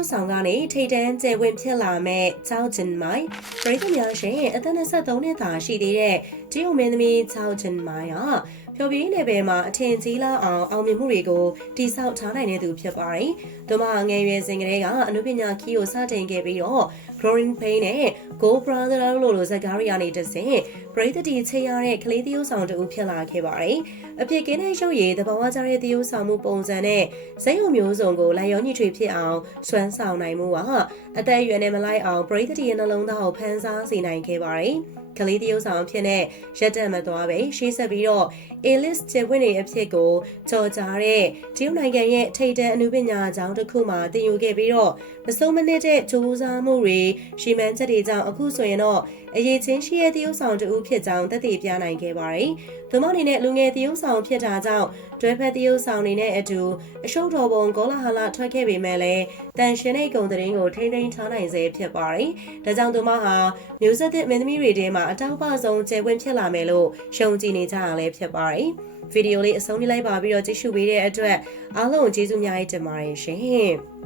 ရုပ်ဆောင်ကနေထိတ်တန်းကျယ်ဝင်ဖြစ်လာမဲ့ချောက်ဂျင်မိုင်ပရိသတ်များရှင်အသက်23နှစ်သာရှိသေးတဲ့တရုတ်မင်းသမီးချောက်ဂျင်မိုင်ဟာဖျော်ဖြေနယ်ပယ်မှာအထင်ကြီးလောက်အောင်အောင်မြင်မှုတွေကိုတိဆောက်ထားနိုင်တဲ့သူဖြစ်ပါတယ်။သူမငယ်ရွယ်စဉ်ကတည်းကအနုပညာခီးကိုစတင်ခဲ့ပြီးတော့ Growing Pain နဲ့ Go Brother လို့လိုဇာတ်ကားတွေကနေတဆင့်ပရိသတ်တီချေရတဲ့ကလေးသရုပ်ဆောင်တူဖြစ်လာခဲ့ပါတယ်။အဖြစ်ကင်းတဲ့ရုပ်ရည်တဘာဝကြတဲ့သရုပ်ဆောင်မှုပုံစံနဲ့ဇိတ်ုံမျိုးစုံကိုလိုက်ရောညှိထွေဖြစ်အောင်စွမ်းဆောင်နိုင်မှုကအသက်အရွယ်နဲ့မလိုက်အောင်ပရိသတ်တီရဲ့နှလုံးသားကိုဖန်ဆားစေနိုင်ခဲ့ပါတယ်။ကလေးတရုပ်ဆောင်အဖြစ်နဲ့ရက်တက်မသွားပဲရှေးဆက်ပြီးတော့ A-list ကျေဝင်းနေအဖြစ်ကိုကြော်ကြားတဲ့တရုတ်နိုင်ငံရဲ့ထိပ်တန်းအနုပညာကျောင်းတစ်ခုမှာသင်ယူခဲ့ပြီးတော့မဆုံးမနစ်တဲ့ကြိုးစားမှုတွေရှီမန်းချက်တွေကြောင့်အခုဆိုရင်တော့အရေးချင်းရှိရဲ့တရုပ်ဆောင်တူဖြစ်ကြောင်းသက်သေပြနိုင်ခဲ့ပါတယ်။သူမအနေနဲ့လူငယ်တရုပ်ဆောင်ဖြစ်တာကြောင့်တွဲဖက်တရုပ်ဆောင်နေတဲ့အတူအရှုပ်တော်ပုံကောလာဟလထွက်ခဲ့ပေမဲ့လည်းတန်ရှင်တဲ့ဂုံသတင်းကိုထိမ့်သိမ်းထားနိုင်စေဖြစ်ပါတယ်။ဒါကြောင့်သူမဟာမျိုးဆက်တဲ့မင်းသမီးတွေထဲမှာအတောက်ပဆုံးကျယ်ဝင့်ဖြစ်လာမယ်လို့ရှုံကြည်နေကြရလဲဖြစ်ပါတယ်။ဗီဒီယိုလေးအဆုံးထိလိုက်ပါပြီးတော့ကြည့်ရှုပေးတဲ့အတွက်အားလုံးကျေးဇူးများကြီးတင်ပါတယ်ရှင်။